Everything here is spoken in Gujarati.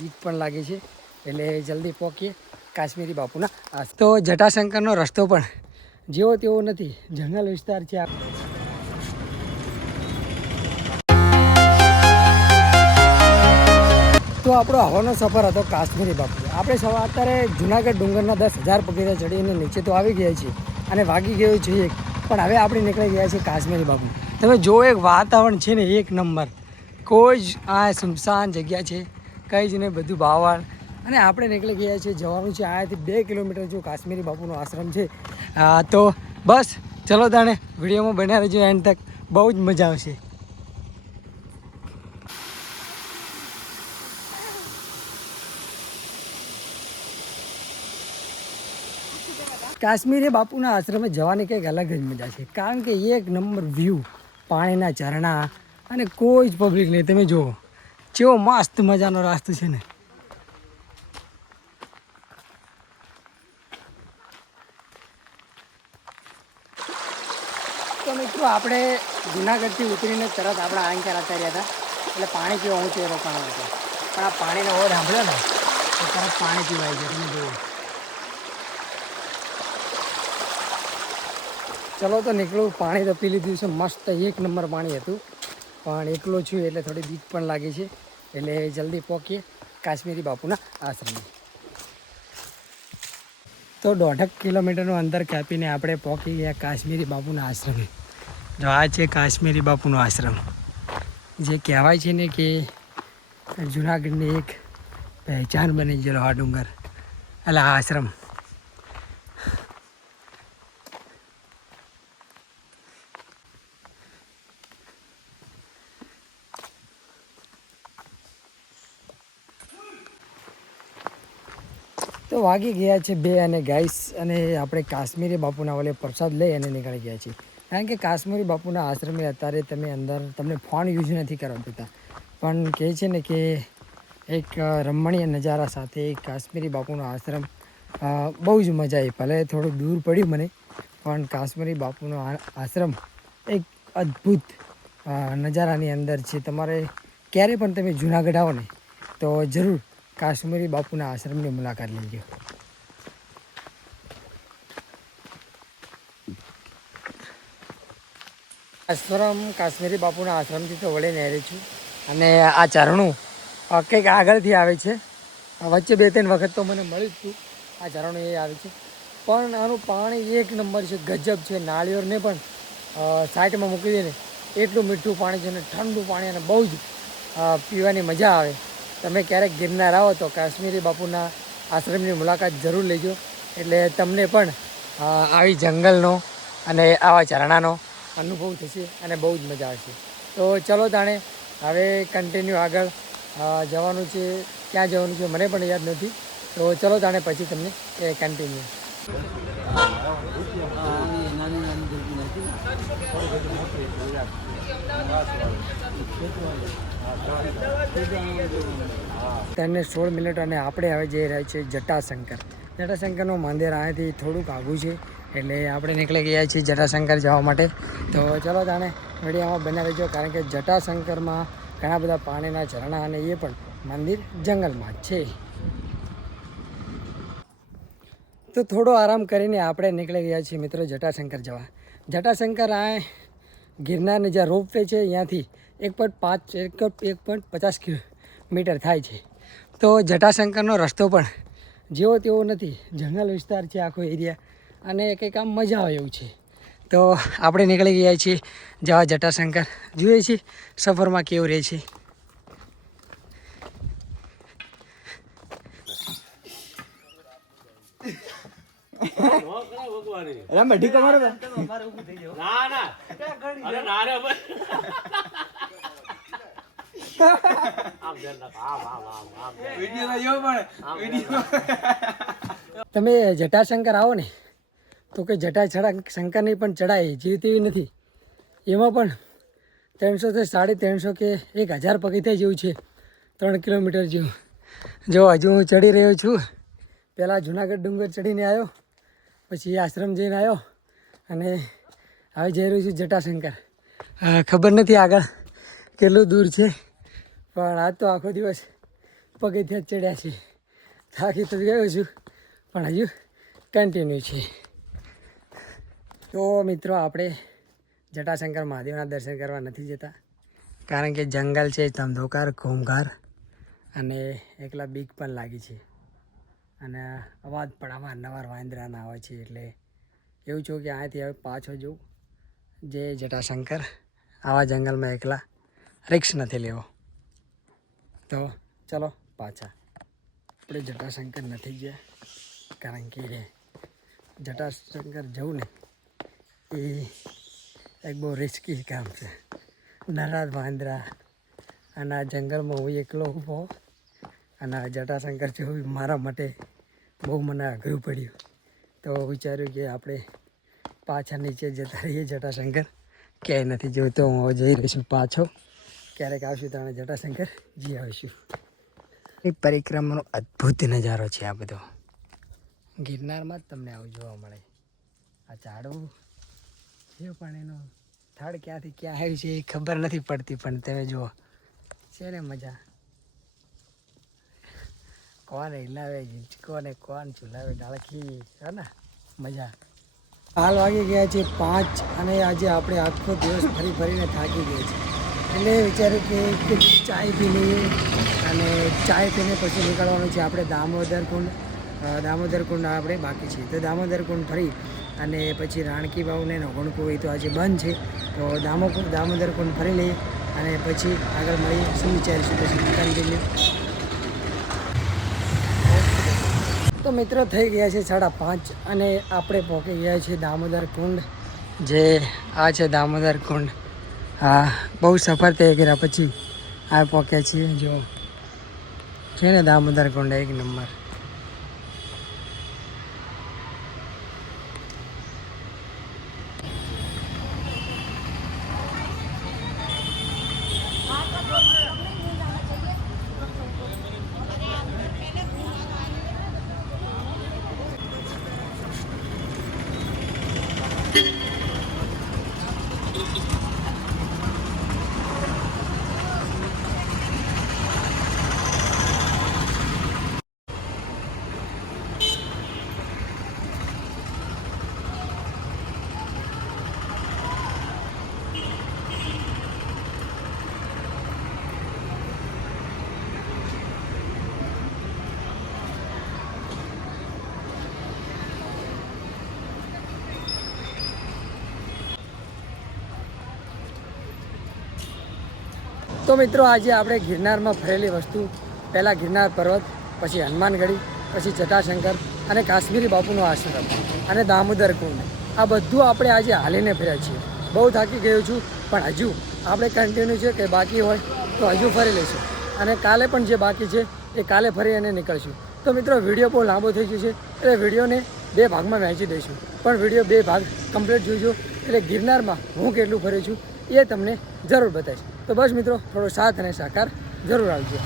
બીક પણ લાગે છે એટલે જલ્દી પહોંચીએ કાશ્મીરી બાપુના. તો જટાશંકરનો રસ્તો પણ જેવો તેવો નથી, જંગલ વિસ્તાર છે. તો આપણો હવાનો સફર હતો કાશ્મીરી બાપુ. આપણે અત્યારે જુનાગઢ ડુંગરના 10,000 પગથિયા ચડીને નીચે તો આવી ગયા છીએ અને વાગી ગયો છે 1, પણ હવે આપણે નીકળી ગયા છીએ કાશ્મીરી બાપુ. તમે જો એક વાતાવરણ છે ને એક નંબર, કોઈ જ આ સુમસાન જગ્યા છે, કંઈ જ નહીં, બધું ભાવાળ. અને આપણે નીકળી ગયા છીએ, જવાનું છે અહીંયાથી 2 કિલોમીટર જો કાશ્મીરી બાપુનો આશ્રમ છે. તો બસ ચલો તાણે વિડીયોમાં બન્યા રહેજો એન્ડ તક, બહુ જ મજા આવશે. કાશ્મીરી બાપુના આશ્રમે જવાની કંઈક અલગ જ મજા છે, કારણ કે એક નંબર વ્યૂ, પાણીના ઝરણા અને કોઈ જ પબ્લિક નહીં. તમે જુઓ કેવો મસ્ત મજાનો રસ્તો છે ને. તો મિત્રો આપણે જુનાગઢથી ઉતરીને તરત આપણે આંકર આવતા રહ્યા હતા, એટલે પાણી પીવા ઊંચો રોકાણો હતો, પણ આ પાણીનો ઓર સાંભળ્યો ને તો તરત પાણી પીવાય છે. તમે જુઓ. ચલો તો નીકળું. પાણી તો પી લીધું છે, મસ્ત એક નંબર પાણી હતું, પણ એકલો છું એટલે થોડી બીક પણ લાગી છે, એટલે જલ્દી પહોંચીએ કાશ્મીરી બાપુના આશ્રમે. તો 1.5 કિલોમીટરનું અંતર કાપીને આપણે પહોંચી ગયા કાશ્મીરી બાપુના આશ્રમે. જો આ છે કાશ્મીરી બાપુનો આશ્રમ, જે કહેવાય છે ને કે જુનાગઢની એક પહેચાન બની ગયેલો આ ડુંગર, એટલે આ આશ્રમ. તો વાગી ગયા છે 2 અને ગાઈસ, અને આપણે કાશ્મીરી બાપુના ઓલે પ્રસાદ લઈ અને નીકળી ગયા છીએ. કારણ કે કાશ્મીરી બાપુના આશ્રમે અત્યારે તમે અંદર તમને ફોન યુઝ નથી કરવા દેતા, પણ કહે છે ને કે એક રમણીય નજારા સાથે કાશ્મીરી બાપુનો આશ્રમ, બહુ જ મજા આવી. ભલે થોડું દૂર પડ્યું મને, પણ કાશ્મીરી બાપુનો આશ્રમ એક અદ્ભુત નજારાની અંદર છે. તમારે ક્યારે પણ તમે જુનાગઢ આવો ને તો જરૂર કાશ્મીરી બાપુના આશ્રમની મુલાકાત લેજો. આશ્રમ કાશ્મીરી બાપુના આશ્રમથી તો વળીને આવી છું, અને આ ઝરણું કંઈક આગળથી આવે છે. વચ્ચે 2-3 વખત તો મને મળ્યું જ હતું આ ઝરણું એ આવે છે, પણ આનું પાણી એક નંબર છે, ગજબ છે. નાળિયેરને પણ સાઈડમાં મૂકી દે ને એટલું મીઠું પાણી છે, અને ઠંડુ પાણી, અને બહુ જ પીવાની મજા આવે. તમે ક્યારેક ગિરનાર આવો તો કાશ્મીરી બાપુના આશ્રમની મુલાકાત જરૂર લેજો, એટલે તમને પણ આવી જંગલનો અને આવા ઝરણાનો અનુભવ થશે અને બહુ જ મજા આવશે. તો ચલો તાણે હવે કન્ટિન્યુ આગળ જવાનું છે. ક્યાં જવાનું છે મને પણ યાદ નથી, તો ચલો તાણે પછી તમને કન્ટિન્યુ. તેને 16 મિનિટ અને આપણે હવે જઈ રહ્યા છીએ જટાશંકર. જટાશંકરનું મંદિર અહીંયાથી થોડુંક આઘું છે, એટલે આપણે નીકળી ગયા છીએ જટાશંકર જવા માટે. તો ચલો તાણે વિડીયોમાં બન્યા રહેજો, કારણ કે જટાશંકરમાં ઘણા બધા પાણીના ઝરણા, અને એ પણ મંદિર જંગલમાં જ છે. તો થોડો આરામ કરીને આપણે નીકળી ગયા છીએ મિત્રો જટાશંકર જવા. જટાશંકર આ ગિરનારની જ્યાં રોપ વે છે અહીંયાથી 1.50 કિલોમીટર થાય છે. તો જટાશંકરનો રસ્તો પણ જેવો તેવો નથી, જંગલ વિસ્તાર છે આખો એરિયા, અને કંઈક આમ મજા આવે એવું છે. તો આપણે નીકળી ગયા છીએ જવા જટાશંકર. જોઈએ છીએ સફરમાં કેવું રહે છે. તમે જટાશંકર આવો ને તો કે જટાશંકરની પણ ચડાઈ જેવી તેવી નથી, એમાં પણ 300 થી 350 કે 1000 પગથિયા જેવું છે, 3 કિલોમીટર જેવું. જો હજુ હું ચડી રહ્યો છું. પહેલાં જુનાગઢ ડુંગર ચડીને આવ્યો, પછી આશ્રમ જઈને આવ્યો, અને હવે જઈ રહ્યું છું જટાશંકર. ખબર નથી આગળ કેટલું દૂર છે, પણ આજ તો આખો દિવસ પગથિયાં ચડ્યા છે. થાકી તો ગયો છું પણ હજુ કન્ટિન્યુ છે. તો મિત્રો આપણે જટાશંકર મહાદેવના દર્શન કરવા નથી જતા, કારણ કે જંગલ છે, ધમધોકાર, ઘોંઘાર અને એકલા બીક પણ લાગી છે અને અવાજ પણ અવારનવાર વાંદરાના આવે છે. એટલે એવું છું કે અહીંયાથી હવે પાછો જવું જે જટાશંકર. આવા જંગલમાં એકલા રિક્સ નથી લેવો. તો ચલો પાછા. આપણે જટાશંકર નથી ગયા, કારણ કે જટાશંકર જવું ને એ એક બહુ રિસ્કી કામ છે. નરાદ વાંદરા અને આ જંગલમાં હું એકલો ઊભો અને આ જટાશંકર જવું મારા માટે બહુ મને અઘરું પડ્યું. તો વિચાર્યું કે આપણે પાછા નીચે જતા રહીએ. જટાશંકર ક્યાંય નથી જોતો. હું હવે જઈ રહીશું પાછો. ક્યારેક આવશું તો જટાશંકર જી આવીશું. એ પરિક્રમાનો અદ્ભુત નજારો છે આ બધો. ગિરનારમાં જ તમને આવું જોવા મળે. આ ઝાડવું છે પણ એનો થડ ક્યાંથી ક્યાં આવ્યું છે એ ખબર નથી પડતી, પણ તમે જુઓ છે ને મજા. કોણ હિલાવે હિંચકો ને કોણ ઝુલાવે ડાળખી, હે ને મજા. હાલ વાગી ગયા છે 5 અને આજે આપણે આખો દિવસ ફરી ફરીને થાકી ગયા છે. એટલે વિચાર્યું કે ચાય પી લઈએ અને ચાય પીને પછી નીકળવાનું છે આપણે દામોદર કુંડ. દામોદર કુંડ આપણે બાકી છે, તો દામોદર કુંડ ફરી અને પછી રાણકી વાવ ને નવગણકું એ તો આજે બંધ છે. તો દામોદર કુંડ ફરી લઈએ અને પછી આગળ મળીએ. શું વિચારીશું પછી કન્ટિન્યુ. તો મિત્રો થઈ ગયા છે 5:30 અને આપણે પહોંચી ગયા છીએ દામોદર કુંડ. જે આ છે દામોદર કુંડ. હા, બહુ સફર થઈ ગયા પછી આ પહોંચ્યા છીએ. જો છે ને દામોદર કુંડ એક નંબર. તો મિત્રો આજે આપણે ગિરનારમાં ફરેલી વસ્તુ, પહેલાં ગિરનાર પર્વત, પછી હનુમાનગઢી, પછી જટાશંકર અને કાશ્મીરી બાપુનો આશ્રમ અને દામોદર કુંડ, આ બધું આપણે આજે હાલીને ફર્યા છીએ. બહુ થાકી ગયો છું પણ હજુ આપણે કન્ટિન્યુ છે કે બાકી હોય તો હજુ ફરી લઈશું અને કાલે પણ જે બાકી છે એ કાલે ફરી અને નીકળશું. તો મિત્રો વિડીયો બહુ લાંબો થઈ ગયો છે એટલે વિડીયોને 2 ભાગમાં વહેંચી દઈશું, પણ વિડીયો 2 ભાગ કમ્પ્લીટ જોઈજો એટલે ગિરનારમાં હું કેટલું ફર્યો છું એ તમને જરૂર બતાવીશ. તો બસ મિત્રો થોડો સાથ અને સહકાર જરૂર આવજો.